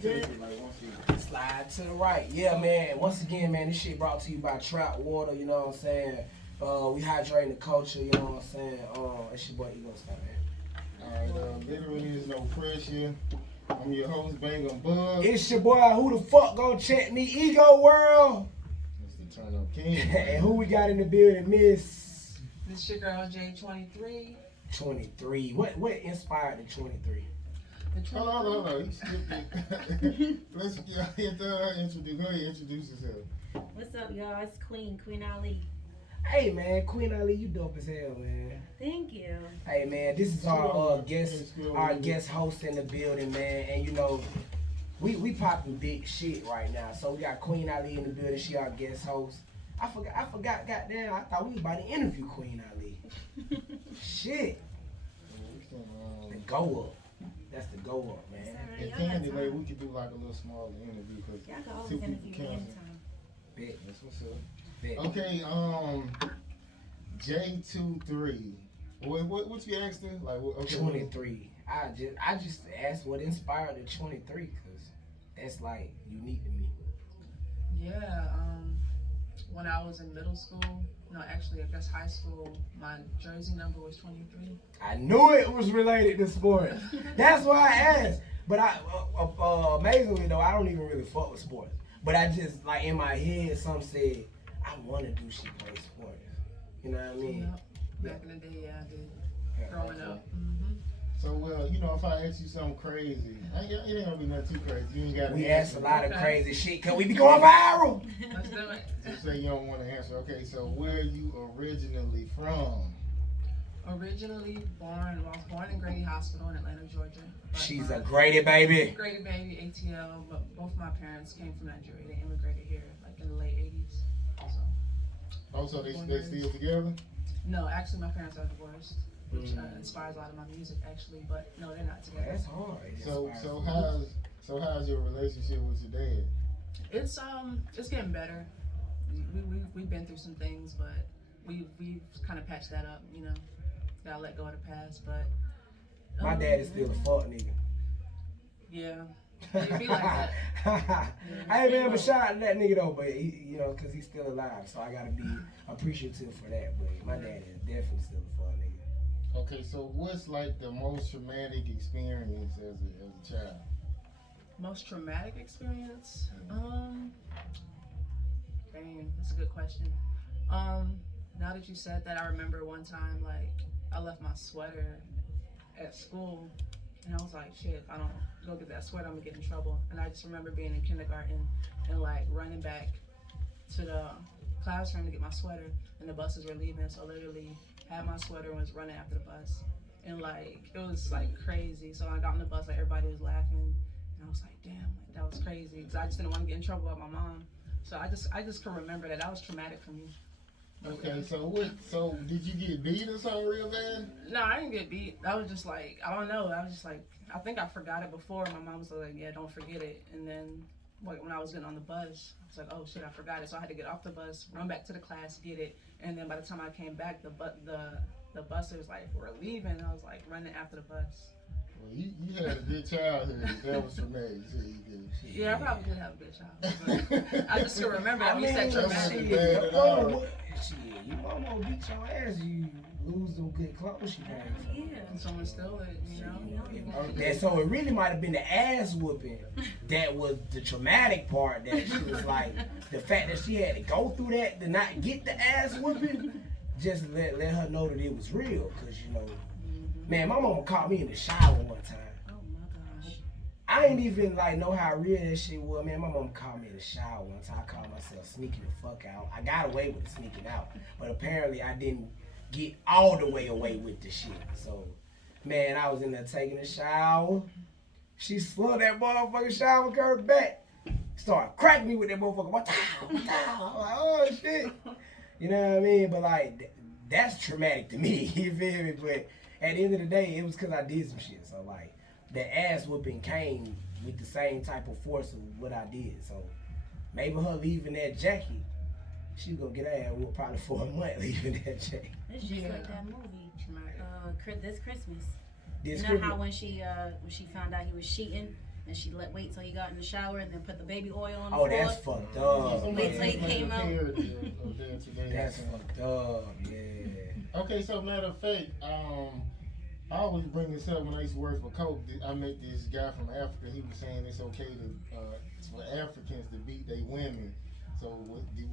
good? Slide to the right. Yeah, man. Once again, man, this shit brought to you by Trap Water, you know what I'm saying? We hydrating the culture, you know what I'm saying? It's your boy Ego Style, man. Alright, literally is no pressure. I'm your host, Bang on Bug. It's your boy, who the fuck gonna check me, Ego World? It's the Turn Up King. And who we got in the building, Miss? This your girl J-2-3. 23. What inspired the 23? Hold on. You skipped it. Let's get introduce. Go ahead, introduce yourself. What's up, y'all? It's Queen Ali. Hey, man, Queen Ali, you dope as hell, man. Thank you. Hey, man, this is our guest host in the building, man. And you know, we popping big shit right now. So we got Queen Ali in the building. She our guest host. I forgot. Goddamn, I thought we was about to interview Queen Ali. Shit. The go up. That's the go up, man. If Candy, like, we could do like a little smaller interview because y'all can always interview me anytime. Bet. That's what's up. Bet. Okay, J-2-3. What you asked her? Like, okay, 23. I just asked what inspired the 23 because that's like unique to me. Yeah, when I was in middle school, no, actually, I guess high school, my jersey number was 23. I knew it was related to sports. That's why I asked. But amazingly though, I don't even really fuck with sports. But I just, like, in my head, some said, I want to do she play sports. You know what I mean? Yep. Back in the day, yeah, I did. Growing up. So, well, you know, if I ask you something crazy, it ain't gonna be nothing too crazy. You ain't got to. We asked a lot of crazy shit. Can we be going viral? Let's do it. Just say you don't want to answer. Okay, so where are you originally from? Originally I was born in Grady Hospital in Atlanta, Georgia. She's a Grady baby. Grady baby, ATL, but both my parents came from Nigeria. They immigrated here, like in the late 80s. So they still together? No, actually, my parents are divorced, which inspires a lot of my music, actually. But no, they're not together. That's hard. So how's your relationship with your dad? It's getting better. We've been through some things, but we've kind of patched that up. You know, gotta let go of the past. But my dad is still a fuck nigga. Yeah. It be like that. I ain't ever shot at that nigga though, but he, you know, cause he's still alive, so I gotta be appreciative for that. But my dad is definitely still a fuck nigga. Okay, so what's like the most traumatic experience as a child? Most traumatic experience? Dang, that's a good question. Now that you said that, I remember one time, like, I left my sweater at school, and I was like, shit, if I don't go get that sweater, I'm gonna get in trouble. And I just remember being in kindergarten and, like, running back to the classroom to get my sweater, and the buses were leaving, so I literally had my sweater and was running after the bus. And, like, it was, like, crazy. So I got on the bus, like, everybody was laughing, and I was like, damn, like, that was crazy, because I just didn't want to get in trouble with my mom. So I just can remember that. That was traumatic for me. Okay, so did you get beat or something real bad? No, I didn't get beat. I was just like, I don't know. I was just like, I think I forgot it before. My mom was like, yeah, don't forget it. And then like, when I was getting on the bus, I was like, oh shit, I forgot it. So I had to get off the bus, run back to the class, get it. And then by the time I came back, the buses like were leaving. I was like running after the bus. Well, you had a good childhood. That was traumatic. Yeah, I probably did have a good childhood. But I just still remember that when you said traumatic. You almost beat your ass. You lose them good clothes you had. Yeah, and someone stole it, you know. Yeah, so it really might have been the ass whooping that was the traumatic part. That she was like, the fact that she had to go through that to not get the ass whooping, just let her know that it was real. Cause you know, man, my mama caught me in the shower one time. Oh my gosh. I ain't even like know how real that shit was, man. My mom caught me in the shower one time. I caught myself sneaking the fuck out. I got away with sneaking out, but apparently I didn't get all the way away with the shit. So, man, I was in there taking a shower. She slung that motherfucking shower curve back. Started cracking me with that motherfucker. What the hell? I'm like, oh shit. You know what I mean? But like, that's traumatic to me. You feel me? But at the end of the day, it was because I did some shit. So like, the ass whooping came with the same type of force of what I did. So maybe her leaving that jacket, she was gonna get her ass whooped probably for a month leaving that jacket. It's just like that movie, This Christmas. This You know how when she found out he was cheating and she wait till he got in the shower and then put the baby oil on the Oh, floor. that's fucked up. Wait till he Somebody came out. of that today. That's fucked up. Yeah. Okay, so matter of fact, I always bring this up when I used to work for Coke. I met this guy from Africa. He was saying it's okay for Africans to beat their women. So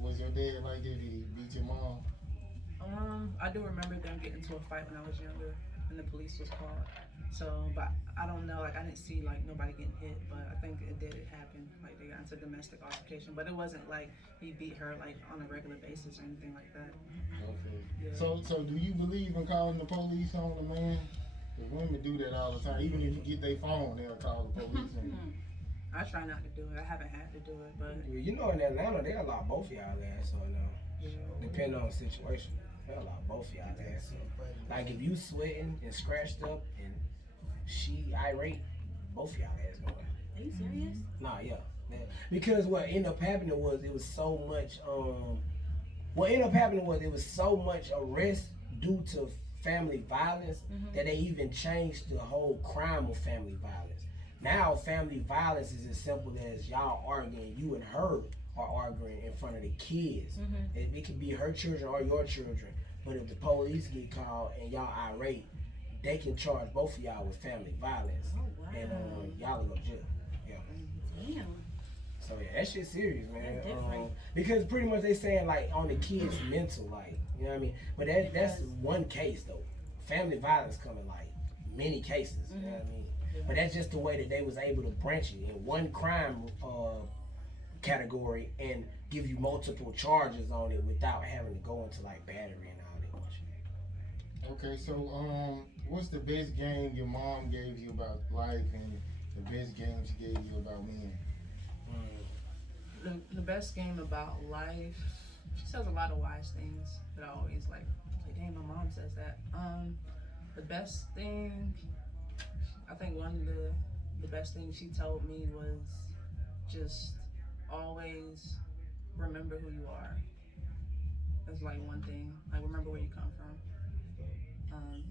was your dad like that? Did he beat your mom? I do remember them getting into a fight when I was younger, and the police was called. So, but I don't know. Like I didn't see like nobody getting hit, but I think it did happen. Like they got into domestic altercation, but it wasn't like he beat her like on a regular basis or anything like that. Okay. Yeah. So do you believe in calling the police on a man? Because women do that all the time. Even if you get their phone, they'll call the police. I try not to do it. I haven't had to do it, but You know, in Atlanta, they'll lock both of y'all ass up now. you know, Depending on the situation. They'll lock both of y'all ass up. Like if you sweating and scratched up and she irate, both of y'all ass going. Are you serious? Nah, yeah. Because what ended up happening was it was so much it was so much arrest due to family violence that they even changed the whole crime of family violence. Now family violence is as simple as y'all arguing, you and her are arguing in front of the kids. It could be her children or your children. But if the police get called and y'all irate, they can charge both of y'all with family violence. Oh, wow. And y'all will go to jail. Yeah. Damn. So yeah, that shit's serious, man. That's different. Because pretty much they saying like on the kids' mental, like, you know what I mean? But that's one case though. Family violence come in like many cases, you know what I mean? But that's just the way that they was able to branch it in one crime category and give you multiple charges on it without having to go into like battery and all that much. Okay, so what's the best game your mom gave you about life and the best game she gave you about men? the best game about life. She says a lot of wise things that I always like. Dang, my mom says that. The best thing, I think one of the best things she told me was just always remember who you are. That's like one thing. Like remember where you come from.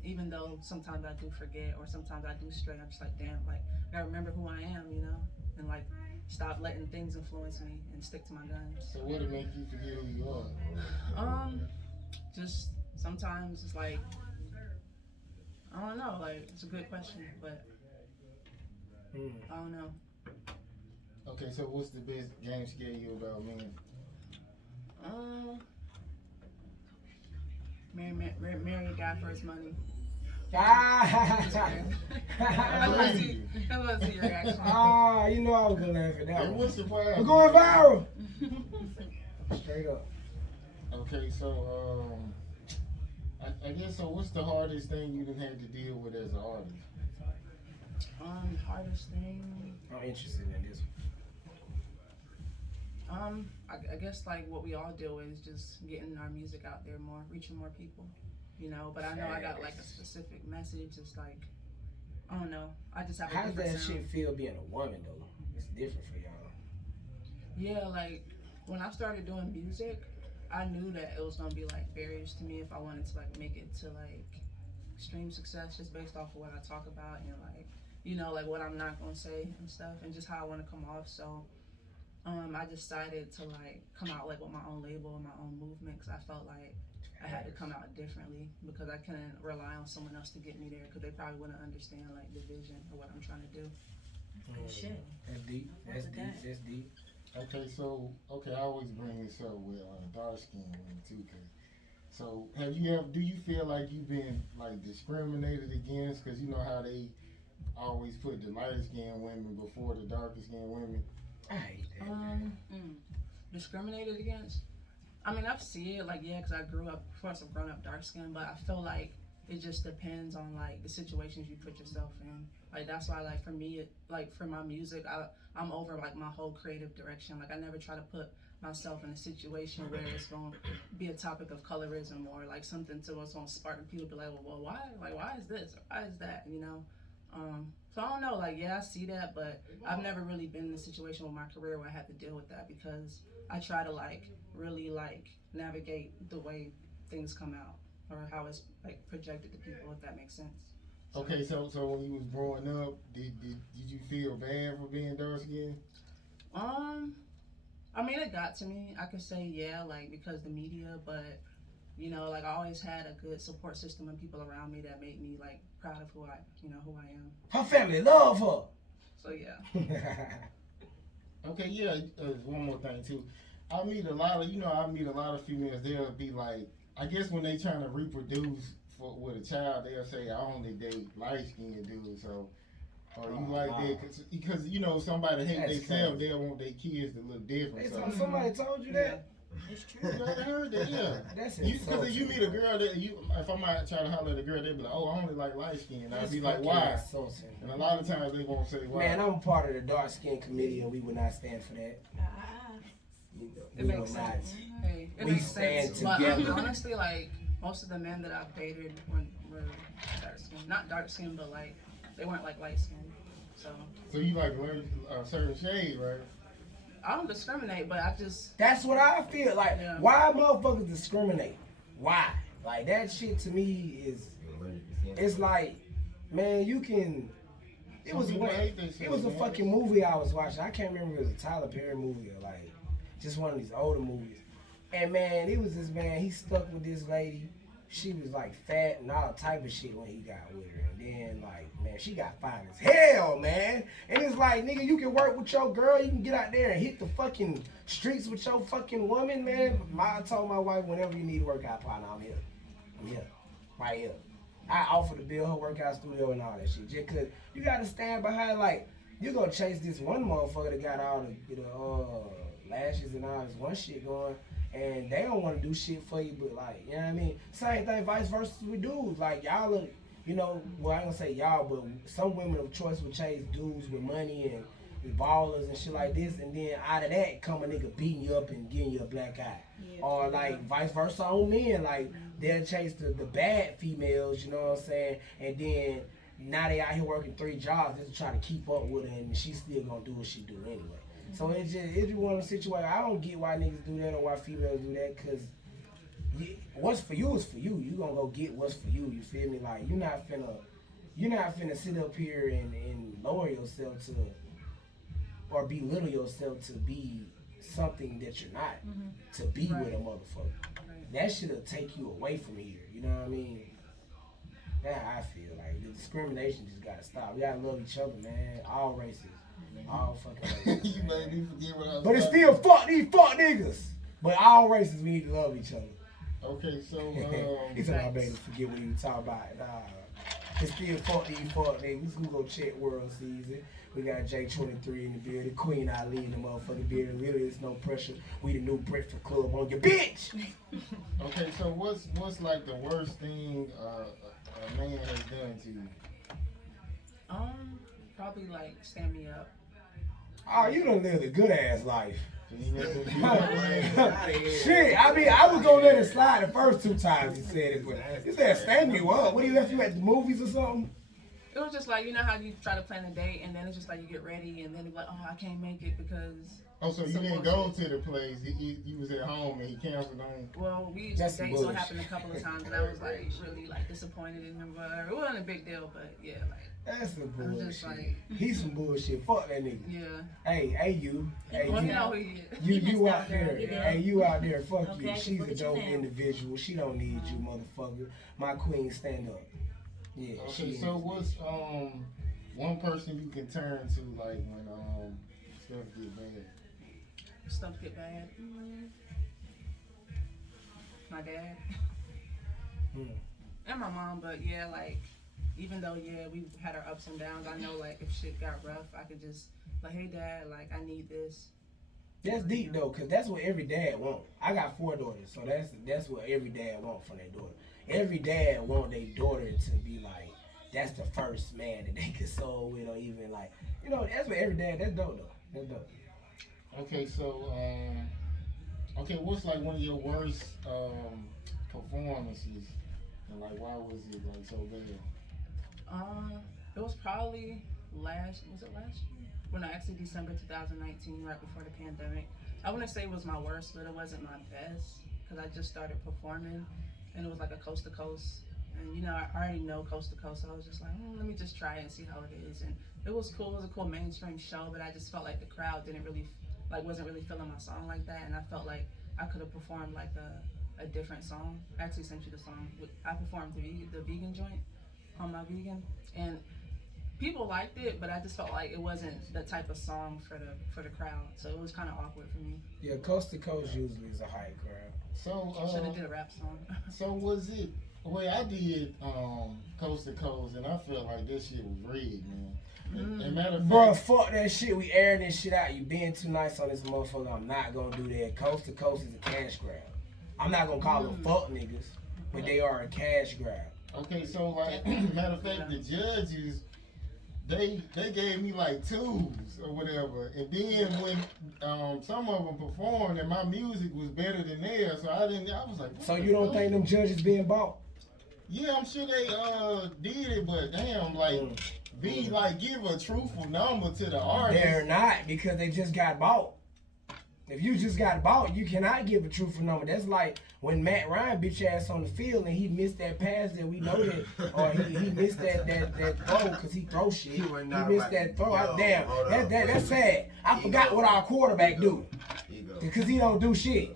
Even though sometimes I do forget or sometimes I do stray, I'm just like, damn, like I gotta remember who I am, you know, and like stop letting things influence me and stick to my guns. So what would make you forget who you are? Just sometimes it's like, I don't know, like it's a good question, but I don't know. Okay, so what's the best game she gave you about men? Marry a guy for his money. Ah, I want to see your reaction. you know I was gonna laugh at that It one. was surprising. We're going viral. Straight up. Okay, so I guess so. What's the hardest thing you done had to deal with as an artist? Hardest thing. I'm interested in this. I guess like what we all deal with is just getting our music out there more, reaching more people, you know. But I know I got like a specific message. It's like, I don't know. I just have a How does different that sound. shit feel being a woman though? It's different for y'all. Yeah, like when I started doing music, I knew that it was gonna be like barriers to me if I wanted to like make it to like extreme success, just based off of what I talk about and like, you know, like what I'm not gonna say and stuff, and just how I want to come off. So I decided to like come out like with my own label and my own movement, because I felt like I had to come out differently, because I couldn't rely on someone else to get me there, because they probably wouldn't understand like the vision of what I'm trying to do. Shit. That's deep. That's deep. That's deep. Okay, so I always bring this up with dark skin women too. So do you feel like you've been like discriminated against? Because you know how they always put the lighter skinned women before the darker skinned women. I hate that. Discriminated against? I mean, I've seen it, like, yeah, because I grew up, of course I've grown up dark skinned, but I feel like it just depends on like the situations you put yourself in. Like that's why, like for me, like for my music, I'm over like my whole creative direction. Like I never try to put myself in a situation where it's gonna be a topic of colorism or like something to what's gonna spark people to be like, well, why? Like why is this? Or why is that? You know? So I don't know. Like yeah, I see that, but I've never really been in a situation with my career where I had to deal with that, because I try to like really like navigate the way things come out or how it's like projected to people, if that makes sense. Okay, so when you was growing up, did you feel bad for being dark skinned? Um, I mean, it got to me. I could say yeah, like because the media, but you know, like I always had a good support system and people around me that made me like proud of who I am. Her family love her. So yeah. Okay, yeah. One more thing too. I meet a lot of females. They'll be like, I guess when they trying to reproduce with a child, they'll say, I only date light skinned dudes. So, you like that? Because somebody hate That's themselves, crazy. they want their kids to look different. So, Somebody told you that? It's true. I heard that. Yeah. That's Because if you meet a girl if I might try to holler at a girl, they'd be like, "Oh, I only like light skin." I'd be like, "Why?" And a lot of times they won't say why. Man, I'm a part of the dark skin committee, and we would not stand for that. It makes sense. Hey, it We makes stand sense. But together. honestly, like most of the men that I've dated were dark skinned. Not dark skinned, but like they weren't like light skinned. So you like learn a certain shade, right? I don't discriminate, but I just That's what I feel like. Yeah. Why motherfuckers discriminate? Why? Like that shit to me is. It's like, man, you can. It Some was people hate that shit, it was a man. fucking movie I was watching. I can't remember if it was a Tyler Perry movie or like just one of these older movies. And man, it was this man. He stuck with this lady. She was like fat and all type of shit when he got with her. And then like, man, she got fine as hell, man. And it's like, nigga, you can work with your girl. You can get out there and hit the fucking streets with your fucking woman, man. I told my wife, whenever you need a workout partner, I'm here. I'm here. Right here. I offer to build her workout studio and all that shit. Just cause you gotta stand behind, like, you gonna chase this one motherfucker that got all the lashes and all this one shit going, and they don't want to do shit for you, but like, you know what I mean? Same thing, vice versa with dudes. Like, y'all look, well, I ain't gonna say y'all, but some women of choice would chase dudes with money and ballers and shit like this, and then out of that come a nigga beating you up and getting you a black eye. Yeah. Or like vice versa on men, like they'll chase the bad females, you know what I'm saying? And then now they out here working 3 jobs just to try to keep up with her, and she's still gonna do what she do anyway. So it's just one of the situations. I don't get why niggas do that or why females do that, cause what's for you is for you. You gonna go get what's for you. You feel me? Like you're not finna sit up here and lower yourself to or belittle yourself to be something that you're not. To be with a motherfucker. That shit'll take you away from here. You know what I mean? That's how I feel. Like the discrimination just gotta stop. We gotta love each other, man. All races. All fucking races. You made me forget what I was But it's talking still fuck these fuck niggas. But all races we need to love each other. Okay, so He said I made him forget what he was talking about. It's still fuck these fuck niggas. We go check World Season. We got J-2-3 in the building, Queen Ali in the motherfucking building. Really, it's no pressure. We the new Breakfast Club on your bitch. Okay, so what's like the worst thing a man has done to you? Probably like stand me up. Oh, you done lived a good ass life. So you never do Shit, I mean, I was gonna let it slide the first 2 times he said it, but he said stand you up. What, he left you at the movies or something? It was just like, you know how you try to plan a date and then it's just like you get ready and then you're like, oh, I can't make it because. Oh, so you some didn't go bullshit. to the place. You was at home and he canceled on. Well, we used That's to some date, so it bullshit. happened a couple of times and I was like really like disappointed in him. But it wasn't a big deal, but yeah, like. That's some I'm just bullshit. like. He's some bullshit. Fuck that nigga. Yeah. Hey, you. Hey, Well, you you. know who he is. You out there. He did. Hey, you out there. Fuck Okay, you. She's look a at you dope now. individual. She don't need you, motherfucker. My queen, stand up. Yeah. Okay, she so is. what's one person you can turn to like when stuff get bad? Stuff get bad. My dad. And my mom, but yeah, like, even though, yeah, we had our ups and downs, I know, like, if shit got rough, I could just, like, hey, Dad, like, I need this. That's deep though, cause that's what every dad want. I got 4 daughters, so that's what every dad want from their daughter. Every dad want their daughter to be like, that's the first man that they console with, or even like, that's what every dad. That's dope though. That's dope. Okay, so what's like one of your worst performances, and like why was it like so bad? It was probably last year? Well, no, actually December 2019, right before the pandemic. I wouldn't say it was my worst, but it wasn't my best, because I just started performing, and it was like a coast to coast, And you know, I already know Coast to Coast, so I was just like, let me just try it and see how it is. And it was cool. It was a cool mainstream show, but I just felt like the crowd didn't really, like, wasn't really feeling my song like that. And I felt like I could have performed like a different song. I actually sent you the song. I performed the vegan joint on my vegan, and people liked it, but I just felt like it wasn't the type of song for the crowd. So it was kind of awkward for me. Yeah, Coast to Coast usually is a hype crowd. So Should have did a rap song. so was it? Well, I did Coast to Coast, and I felt like this shit was rigged, man. And matter of Bro, fact, fuck that shit. We airing this shit out. You being too nice on this motherfucker. I'm not gonna do that. Coast to Coast is a cash grab. I'm not gonna call them fuck niggas, but they are a cash grab. okay, so like, matter of fact, the judges, they gave me like 2s or whatever, and then when some of them performed and my music was better than theirs, so I was like, what So the you don't fuck? think them judges being bought? Yeah, I'm sure they did it, but damn, like, give a truthful number to the artist. They're not, because they just got bought. If you just got bought, you cannot give a truthful number. That's like when Matt Ryan bitch ass on the field and he missed that pass that we know that, or he missed that throw because he throw shit. He missed that throw. Damn, that's sad. I forgot what our quarterback do because he don't do shit.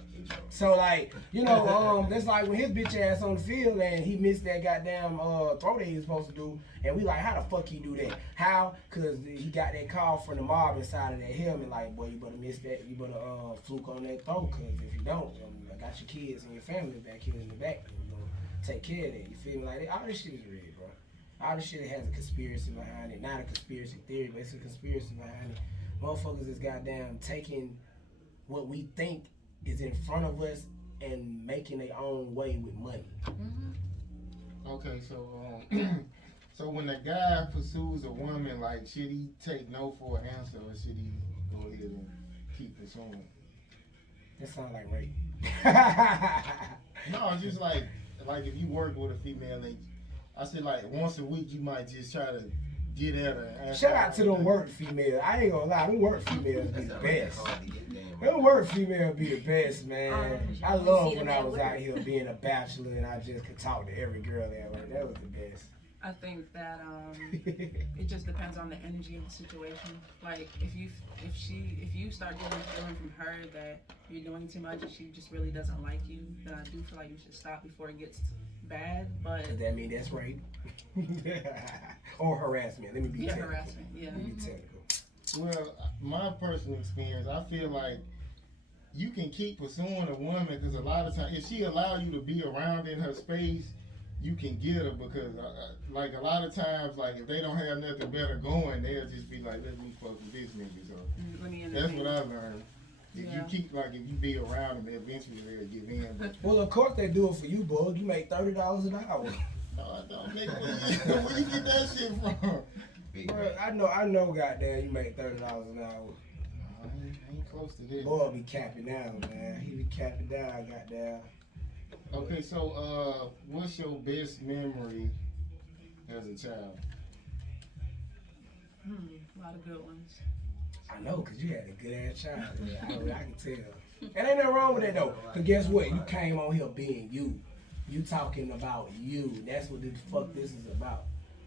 So like, you know, that's like when his bitch ass on the field and he missed that goddamn throw that he was supposed to do, and we like, how the fuck he do that? How? Cause he got that call from the mob inside of that helmet, like, boy, you better miss that, you better fluke on that throw, cause if you don't, I got your kids and your family back here in the back, and you gonna take care of that. You feel me? Like, all this shit is real, bro. All this shit has a conspiracy behind it, not a conspiracy theory, but it's a conspiracy behind it. Motherfuckers is goddamn taking what we think is in front of us and making their own way with money. Okay, so so when a guy pursues a woman, like, should he take no for an answer, or should he go ahead and keep pursuing? That sounds like rape. No, it's just like if you work with a female, and I said like once a week, you might just try to get at her. And Shout out to them work females. I ain't gonna lie, them work females be the best. Them work females be the best, man. I love when I was out here being a bachelor and I just could talk to every girl there. Like, that was the best. I think that it just depends on the energy of the situation. Like if you start getting a feeling from her that you're doing too much and she just really doesn't like you, then I do feel like you should stop before it gets bad. But Does that mean that's rape? Or harassment? Let me be technical. harassment. Yeah. Let me be technical. Well, my personal experience, I feel like you can keep pursuing a woman because a lot of times, if she allow you to be around in her space, you can get her because, like, a lot of times, like, if they don't have nothing better going, they'll just be like, let me fuck with this nigga. So Let me that's what I learned. If Yeah. you keep, like, if you be around them, eventually they'll give in. But Well, of course they do it for you, bug. You make $30 an hour. no, I don't make where you get that shit from? Bro, I know, goddamn, you make $30 an hour. I ain't close to this. Boy be capping down, man. He be capping down, goddamn. Okay, so what's your best memory as a child? A lot of good ones. I know, cause you had a good ass child. I can tell. And ain't nothing wrong with that though. Cause guess what? You came on here being you. You talking about you. That's what the fuck this is about.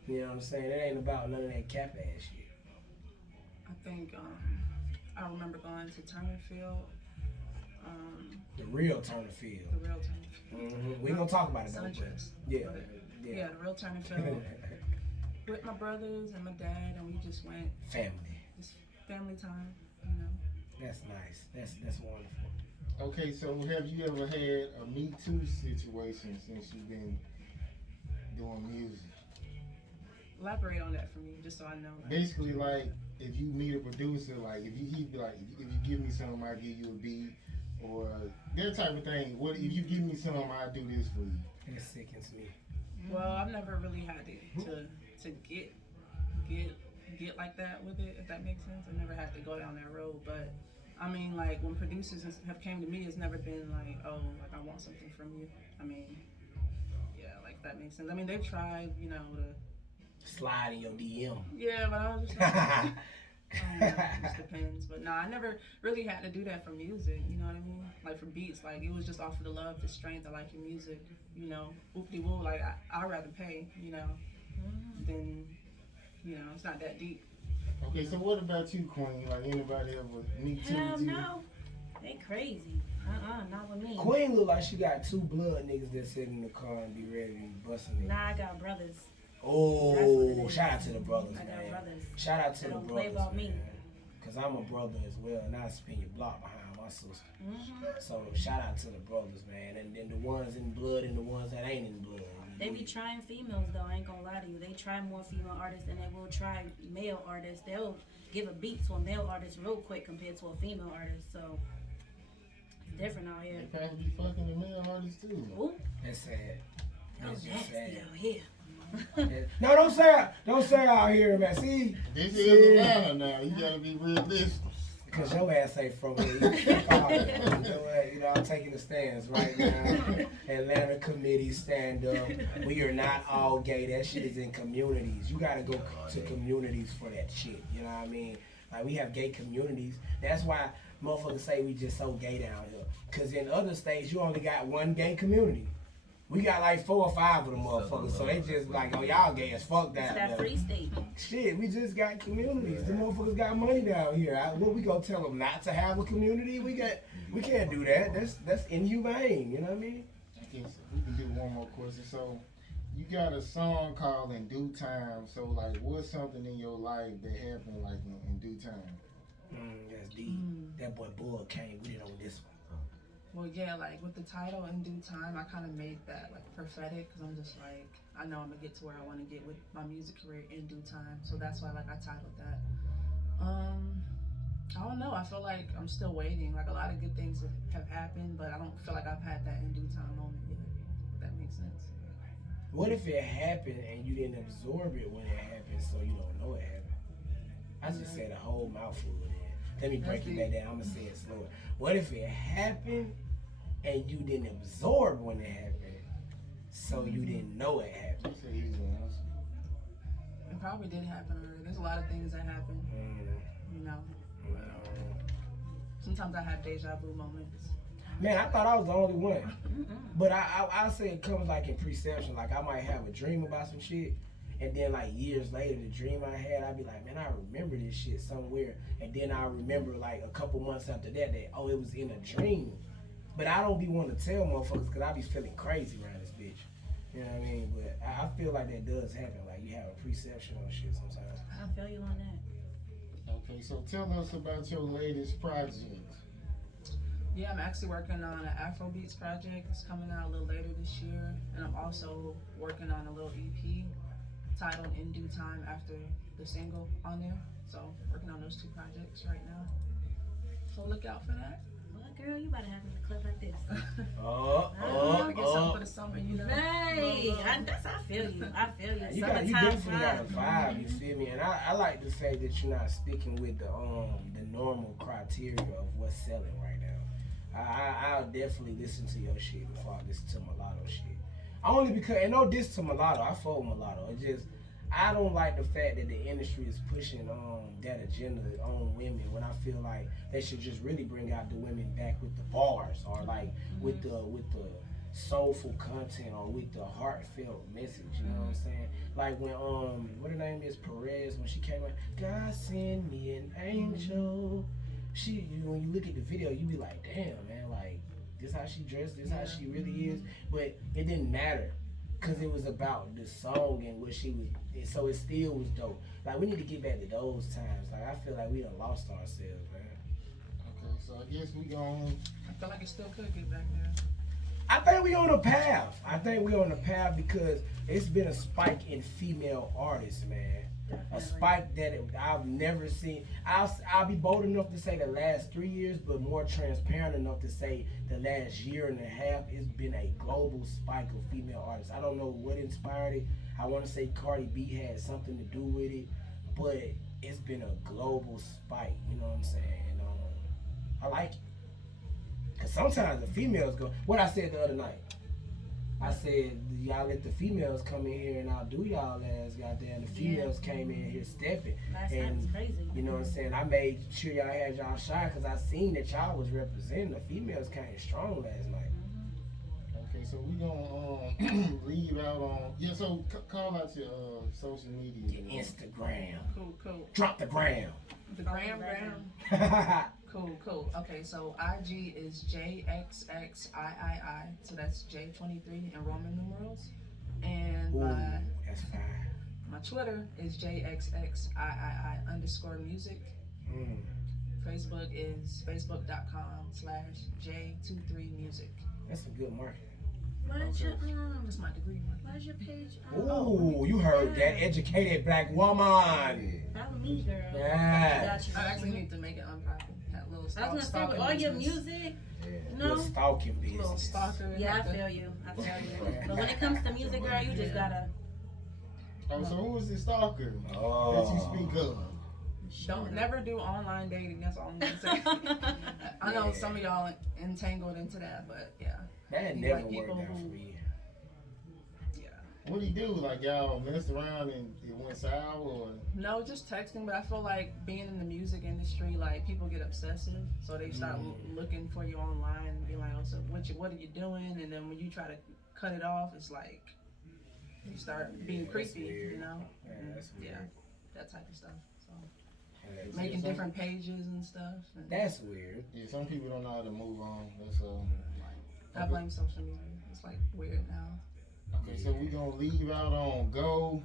You know what I'm saying? It ain't about none of that cap ass shit. I think I remember going to Turner Field. The real Turner Field. The real Turner Field. We gonna talk about it though. But Sundress. yeah, But, yeah. yeah, the real Turner Field with my brothers and my dad, and we just went Family. just family time, you know. That's nice. That's wonderful. Okay, so have you ever had a Me Too situation since you've been doing music? Elaborate on that for me, just so I know. Like, Basically, like, if you meet a producer, like, he'd be like, if you give me something, I'll give you a beat, or that type of thing. What if you give me something, I'll do this for you? It sickens me. well, I've never really had to get like that with it, if that makes sense. I never had to go down that road, but I mean, like, when producers have came to me, it's never been like, oh, like, I want something from you. I mean, yeah, like, that makes sense. I mean, they've tried, you know, to Slide in your DM. yeah, but I was just like, I don't know, it just depends. But nah, I never really had to do that for music, you know what I mean? Like for beats, like it was just off of the love, the strength, I like your music, you know, whoop-de-woo, like I'd rather pay, you know, than, you know, it's not that deep. Okay, so what about you, Queen? Like anybody ever meet you? Hell no. They crazy. Not with me. Queen look like she got two blood niggas that sit in the car and be ready to bust a nigga. Nah, I got brothers. Oh, That's what it is. shout out to the brothers, I got man. brothers. Shout out to They the don't play brothers, about man. me. Cause I'm a brother as well, and I spin your block behind my sister. Mm-hmm. So shout out to the brothers, man, and then the ones in blood and the ones that ain't in blood. They be trying females though, I ain't gonna lie to you. They try more female artists than they will try male artists. They'll give a beat to a male artist real quick compared to a female artist. So it's different out here. They probably be fucking the male artists too. Ooh, That's sad. y'all That's just nasty sad. out here. No, don't say out here, man. See, This See? is Atlanta now. You gotta be realistic. cause your ass ain't from here. You know, I'm taking the stands right now. Atlanta committee stand up. We are not all gay. That shit is in communities. You gotta go to communities for that shit. You know what I mean? Like we have gay communities. That's why motherfuckers say we just so gay down here. Cause in other states you only got one gay community. We got like 4 or 5 of them motherfuckers, so they just like, oh y'all gay as fuck It's down that there. free state. Shit, we just got communities. The motherfuckers got money down here. What we gonna tell them not to have a community? We can't do that. That's inhumane. You know what I mean? I guess we can do one more question. So, you got a song called "In Due Time." So, like, what's something in your life that happened like in due time? That's deep. That boy Bull came with it on this one. Well, yeah, like with the title In Due Time, I kind of made that like prophetic because I'm just like, I know I'm gonna get to where I want to get with my music career in due time. So that's why like I titled that. I don't know. I feel like I'm still waiting. Like a lot of good things have happened, but I don't feel like I've had that in due time moment yet. If that makes sense. What if it happened and you didn't absorb it when it happened, so you don't know it happened? I just said a whole mouthful of that. Let me break it back down. I'm gonna say it slower. What if it happened and you didn't absorb when it happened, so you didn't know it happened? That's an easy answer. It probably did happen already. There's a lot of things that happen, you know. Sometimes I have deja vu moments. Man, I thought I was the only one. But I say it comes like in perception. Like I might have a dream about some shit, and then like years later, the dream I had, I'd be like, man, I remember this shit somewhere. And then I remember like a couple months after that, oh, it was in a dream. But I don't be wanting to tell motherfuckers because I be feeling crazy around this bitch. You know what I mean? But I feel like that does happen. Like you have a perception on shit sometimes. I feel you on that. Okay, so tell us about your latest project. Yeah, I'm actually working on an Afrobeats project. It's coming out a little later this year. And I'm also working on a little EP titled In Due Time after the single on there. So working on those 2 projects right now. So look out for that. Well, girl, you better have me a clip like this. Get something for the summer, you know. Hey, I feel you. I feel you. You Summertime definitely got a vibe. vibe, you feel me? And I like to say that you're not sticking with the normal criteria of what's selling right now. I'll definitely listen to your shit before I listen to Mulatto shit. Only because, and no diss to Mulatto, I fuck with Mulatto. It's just, I don't like the fact that the industry is pushing that agenda on women when I feel like they should just really bring out the women back with the bars or like with the soulful content or with the heartfelt message, you know what I'm saying? Like when what her name is, Perez, when she came out, God send me an angel. When you look at the video, you be like, damn man, like this how she dressed, this how she really is. But it didn't matter. Cause it was about the song and what she was, and so it still was dope. Like we need to get back to those times. Like I feel like we done lost ourselves, man. Okay, so I guess we gon' I feel like it still could get back there. I think we on a path. Because it's been a spike in female artists, man. A spike that I've never seen. I'll be bold enough to say the last 3 years, but more transparent enough to say the last year and a half, it's been a global spike of female artists. I don't know what inspired it. I want to say Cardi B had something to do with it, but it's been a global spike. You know what I'm saying? And, I like it. Cause sometimes the females go. What I said the other night. I said, y'all let the females come in here and I'll do y'all ass, goddamn. The females came in here stepping. Last night was crazy. You know what I'm saying? I made sure y'all had y'all shot because I seen that y'all was representing. The females came strong last night. Okay, so we gonna leave out on So call out your social media. Your Instagram. Cool. Drop the gram. The gram. Cool. Okay, so IG is JXXIII. So that's J-2-3 in Roman numerals. And Ooh, that's fine. my Twitter is JXXIII_music. Facebook is facebook.com/J-2-3music. That's some good marketing. Why's your That's my degree. Why's your page? Ooh, you heard that. Educated black woman. Follow me, girl. Yeah. Got you. I actually need to make it unpopular. That little I was gonna say with all your music. No. Little stalking Little business. stalker. Yeah, I feel you. But when it comes to music, girl, you just gotta. Oh, so who is the stalker that you speak of? Never do online dating. That's all I'm gonna say. I know some of y'all entangled into that, but yeah. That You never like worked people out who- for me. Yeah. What do you do? Like y'all messed around and it went sour, or? No, just texting. But I feel like being in the music industry, like people get obsessive, so they start looking for you online and be like, "Oh, so what are you doing?" And then when you try to cut it off, it's like you start being creepy, you know? Yeah, that's weird. Yeah, that type of stuff. So That's- making different pages and stuff. And That's weird. Yeah, some people don't know how to move on. That's I blame social media. It's like weird now. Okay, so we gonna leave out on Go